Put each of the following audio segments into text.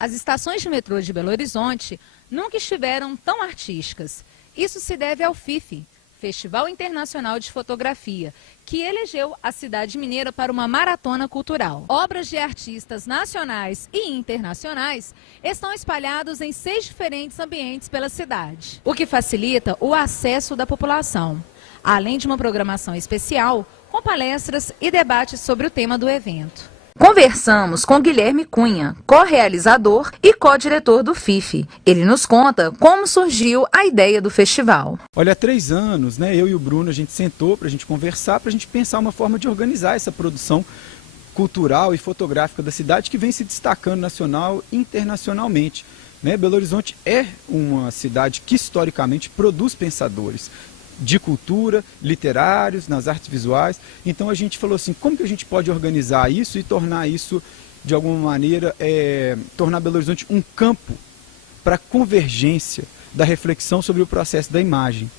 As estações de metrô de Belo Horizonte nunca estiveram tão artísticas. Isso se deve ao FIFE, Festival Internacional de Fotografia, que elegeu a cidade mineira para uma maratona cultural. Obras de artistas nacionais e internacionais estão espalhados em 6 diferentes ambientes pela cidade, o que facilita o acesso da população, além de uma programação especial com palestras e debates sobre o tema do evento. Conversamos com Guilherme Cunha, co-realizador e co-diretor do FIFE. Ele nos conta como surgiu a ideia do festival. Olha, há 3 anos, eu e o Bruno, a gente sentou para a gente conversar, para a gente pensar uma forma de organizar essa produção cultural e fotográfica da cidade que vem se destacando nacional e internacionalmente. Belo Horizonte é uma cidade que historicamente produz pensadores de cultura, literários, nas artes visuais. Então a gente falou assim, como que a gente pode organizar isso e tornar isso, de alguma maneira, tornar Belo Horizonte um campo para convergência da reflexão sobre o processo da imagem.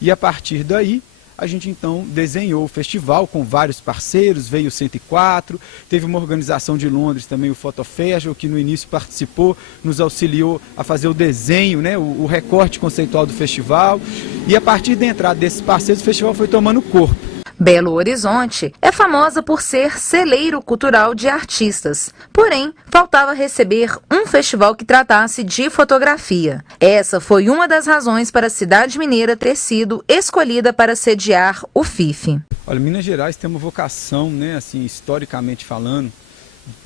E a partir daí, a gente então desenhou o festival com vários parceiros, veio o 104, teve uma organização de Londres também, o Photofestival, que no início participou, nos auxiliou a fazer o desenho, o recorte conceitual do festival. E a partir da entrada desses parceiros, o festival foi tomando corpo. Belo Horizonte é famosa por ser celeiro cultural de artistas, porém, faltava receber um festival que tratasse de fotografia. Essa foi uma das razões para a cidade mineira ter sido escolhida para sediar o FIFE. Olha, Minas Gerais tem uma vocação, assim, historicamente falando,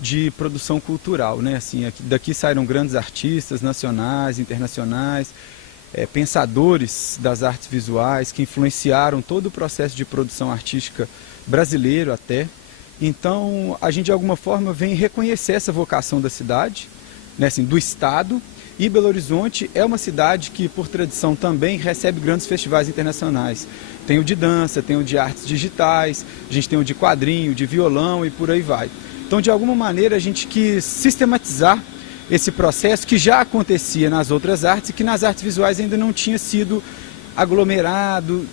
de produção cultural, assim, daqui saíram grandes artistas nacionais, internacionais, pensadores das artes visuais que influenciaram todo o processo de produção artística brasileiro até. Então, a gente de alguma forma vem reconhecer essa vocação da cidade, assim, do estado, e Belo Horizonte é uma cidade que, por tradição também, recebe grandes festivais internacionais. Tem o de dança, tem o de artes digitais, a gente tem o de quadrinho, de violão e por aí vai. Então, de alguma maneira, a gente quis sistematizar esse processo que já acontecia nas outras artes e que nas artes visuais ainda não tinha sido aglomerado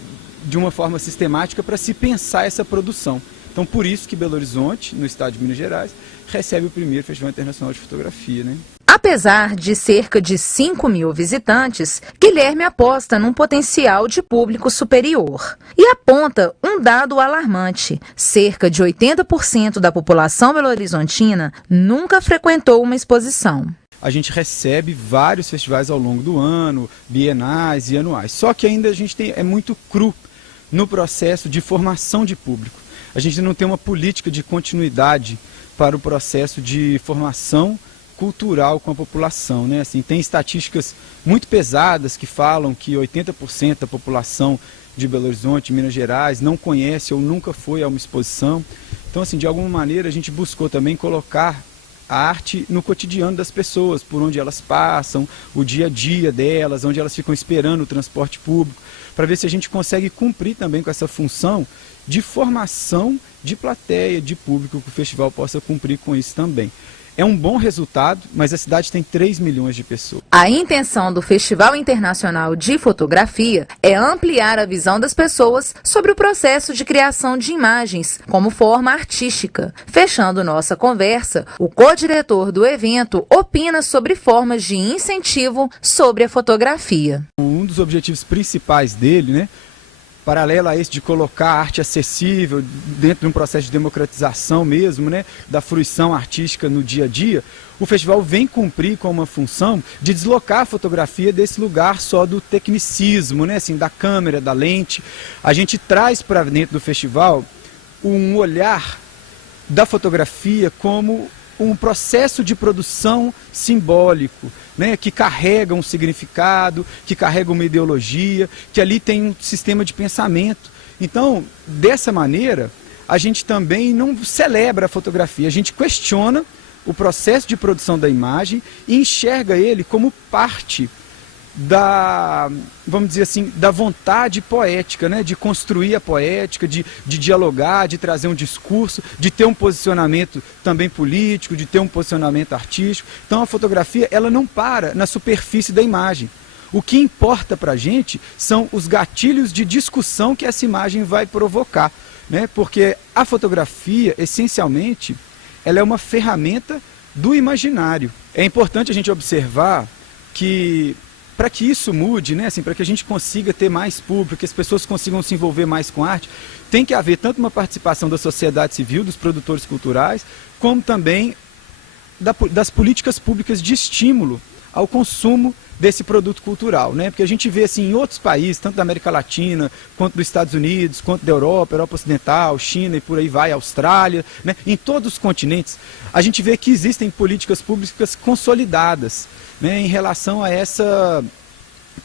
de uma forma sistemática para se pensar essa produção. Então, por isso que Belo Horizonte, no estado de Minas Gerais, recebe o primeiro Festival Internacional de Fotografia. Apesar de cerca de 5.000 visitantes, Guilherme aposta num potencial de público superior e aponta um dado alarmante. Cerca de 80% da população belo-horizontina nunca frequentou uma exposição. A gente recebe vários festivais ao longo do ano, bienais e anuais, só que ainda a gente é muito cru no processo de formação de público. A gente não tem uma política de continuidade para o processo de formação cultural com a população, Assim, tem estatísticas muito pesadas que falam que 80% da população de Belo Horizonte, Minas Gerais, não conhece ou nunca foi a uma exposição. Então, assim, de alguma maneira a gente buscou também colocar a arte no cotidiano das pessoas, por onde elas passam, o dia a dia delas, onde elas ficam esperando o transporte público, para ver se a gente consegue cumprir também com essa função de formação de plateia, de público, que o festival possa cumprir com isso também. É um bom resultado, mas a cidade tem 3 milhões de pessoas. A intenção do Festival Internacional de Fotografia é ampliar a visão das pessoas sobre o processo de criação de imagens como forma artística. Fechando nossa conversa, o co-diretor do evento opina sobre formas de incentivo sobre a fotografia. Um dos objetivos principais dele, paralelo a esse de colocar a arte acessível dentro de um processo de democratização mesmo, da fruição artística no dia a dia, o festival vem cumprir com uma função de deslocar a fotografia desse lugar só do tecnicismo, assim, da câmera, da lente. A gente traz para dentro do festival um olhar da fotografia como um processo de produção simbólico, que carrega um significado, que carrega uma ideologia, que ali tem um sistema de pensamento. Então, dessa maneira, a gente também não celebra a fotografia, a gente questiona o processo de produção da imagem e enxerga ele como parte da, vamos dizer assim, da vontade poética, de construir a poética, de dialogar, de trazer um discurso, de ter um posicionamento também político, de ter um posicionamento artístico. Então a fotografia, ela não para na superfície da imagem. O que importa para a gente são os gatilhos de discussão que essa imagem vai provocar, Porque a fotografia, essencialmente, ela é uma ferramenta do imaginário. É importante a gente observar que, para que isso mude, né, assim, para que a gente consiga ter mais público, que as pessoas consigam se envolver mais com arte, tem que haver tanto uma participação da sociedade civil, dos produtores culturais, como também das políticas públicas de estímulo ao consumo desse produto cultural, né? Porque a gente vê assim em outros países, tanto da América Latina, quanto dos Estados Unidos, quanto da Europa, Europa Ocidental, China e por aí vai, Austrália, né? Em todos os continentes, a gente vê que existem políticas públicas consolidadas, né, em relação a essa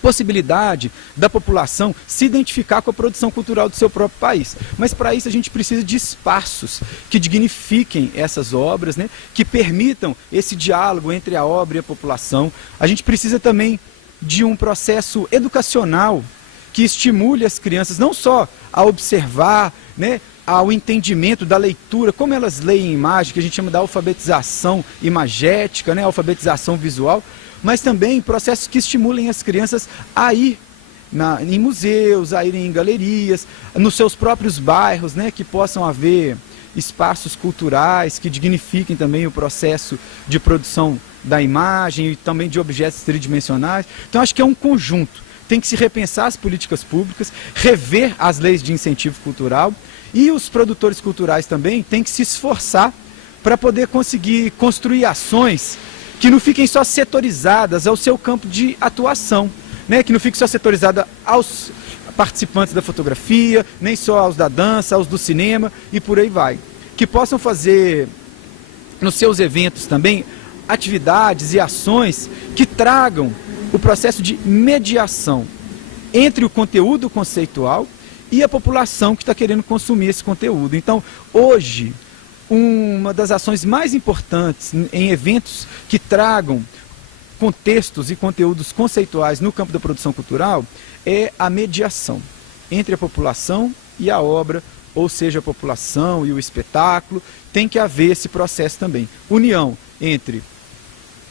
possibilidade da população se identificar com a produção cultural do seu próprio país. Mas para isso a gente precisa de espaços que dignifiquem essas obras, né, que permitam esse diálogo entre a obra e a população. A gente precisa também de um processo educacional que estimule as crianças não só a observar, né, ao entendimento da leitura, como elas leem imagem, que a gente chama da alfabetização imagética, né, alfabetização visual, mas também processos que estimulem as crianças a ir em museus, a irem em galerias, nos seus próprios bairros, né, que possam haver espaços culturais que dignifiquem também o processo de produção da imagem e também de objetos tridimensionais. Então acho que é um conjunto, tem que se repensar as políticas públicas, rever as leis de incentivo cultural, e os produtores culturais também têm que se esforçar para poder conseguir construir ações que não fiquem só setorizadas ao seu campo de atuação, né? Que não fique só setorizada aos participantes da fotografia, nem só aos da dança, aos do cinema e por aí vai. Que possam fazer nos seus eventos também atividades e ações que tragam o processo de mediação entre o conteúdo conceitual e a população que está querendo consumir esse conteúdo. Então, hoje, uma das ações mais importantes em eventos que tragam contextos e conteúdos conceituais no campo da produção cultural é a mediação entre a população e a obra, ou seja, a população e o espetáculo. Tem que haver esse processo também. União entre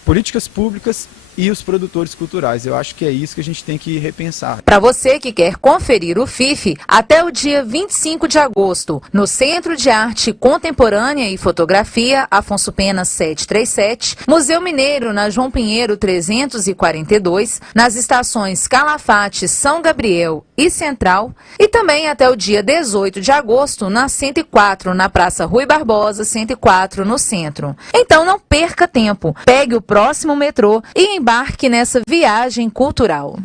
políticas públicas e os produtores culturais. Eu acho que é isso que a gente tem que repensar. Para você que quer conferir o FIFE, até o dia 25 de agosto, no Centro de Arte Contemporânea e Fotografia, Afonso Pena 737, Museu Mineiro, na João Pinheiro 342, nas estações Calafate, São Gabriel e Central, e também até o dia 18 de agosto, na 104, na Praça Rui Barbosa, 104, no centro. Então não perca tempo, pegue o próximo metrô e embarque nessa viagem cultural.